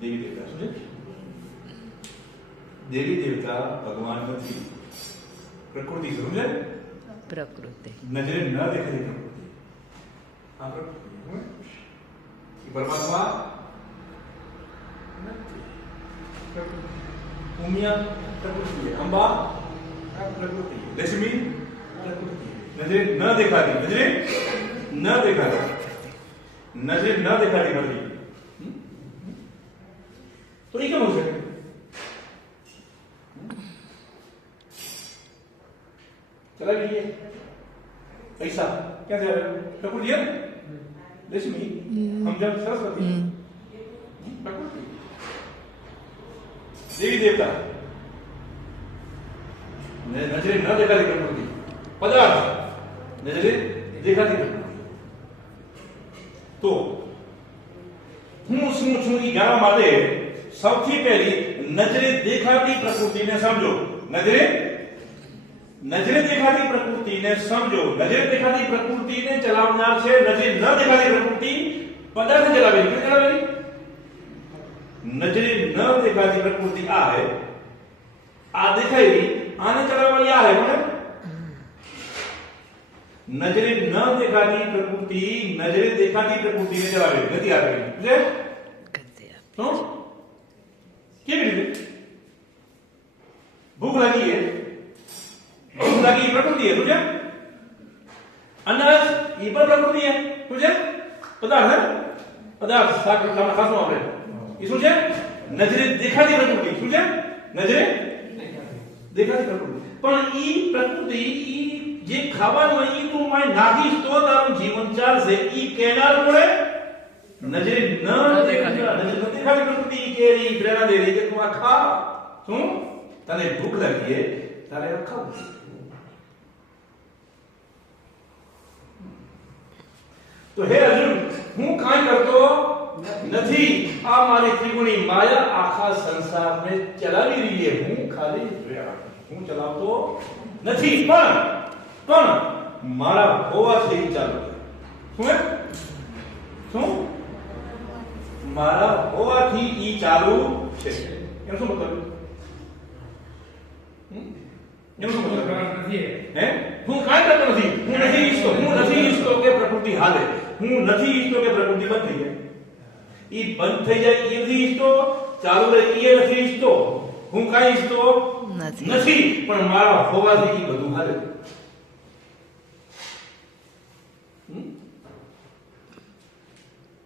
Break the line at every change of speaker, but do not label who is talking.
देवी
देवता समझे देवी देवता भगवान नहीं प्रकृति समझे प्रकृति नजरे न देख रही प्रकृति हाँ, परमात्मा है अंबा प्रकृति है लक्ष्मी नजरे न देखा दी नजरे न देखा दी नजरे न देखा दी तो ये क्या हो चला लीजिए पैसा क्या दिया ठाकुर दिया लक्ष्मी हम जब सरस्वती हम्म। देवी देवता नजरे न देखा थी प्रकृति पदार्थ नजरे देखा थी तो हूँ શું छू એ જાણવા સૌથી પહેલી નજર દેખાતી પ્રકૃતિને સમજો નજરે નજર દેખાતી પ્રકૃતિને સમજો નજર દેખાતી પ્રકૃતિને ચલાવનાર છે નજર ન દેખાની પ્રકૃતિ પદન ચલાવે છે ચલાવેલી નજરે ન દેખાતી પ્રકૃતિ આ છે આ દેખાયની આને ચલાવળી આ છે ને નજરે ન દેખાતી પ્રકૃતિ નજરે દેખાતી પ્રકૃતિને ચલાવે બધી આવી
ગઈ છે
તો કેવી રીતે બુક લાગી એ બુક લાગી પ્રકૃતિ ઓછ અનસ ઈપર ગમતી હે તુજે પધારન પધાર સા નામ ખાસમાં ઓપે ઈ સુજે નજરે દેખાની પ્રકૃતિ સુજે નજરે દેખાની પ્રકૃતિ પણ ઈ પ્રકૃતિ ઈ જે ખાવન હોય ઈ તો માય નાગી તો તારું જીવન ચાલે ઈ કેનાર પડે નજરે ન દેખાય નજર નથી ખાલી કરતી કેરી પ્રેરણા દે રહી કે તું આ ખા શું તને ભૂખ લાગી લાગીએ તારે ખાવું તો હે અર્જુન હું કાઈ કરતો નથી આ મારી ત્રિગુણી માયા આખા સંસારને ચલાવી રહી છે હું ખાલી હું ચલાવતો નથી પણ પણ મારા હોવાથી ચાલુ શું શું મારા હોવાથી ઈ ચાલુ છે એનો શું મતલબ એનો શું મતલબ હે હું કાંઈ કરતો નથી હું નથી ઈચ્છતો હું નથી ઈચ્છતો કે પ્રકૃતિ હાલે હું નથી ઈચ્છતો કે પ્રકૃતિ બંધ થઈ જાય ઈ બંધ થઈ જાય એ નથી ઈચ્છતો ચાલુ રહે એ નથી ઈચ્છતો હું કાંઈ ઈચ્છતો નથી પણ મારા હોવાથી ઈ બધું હાલે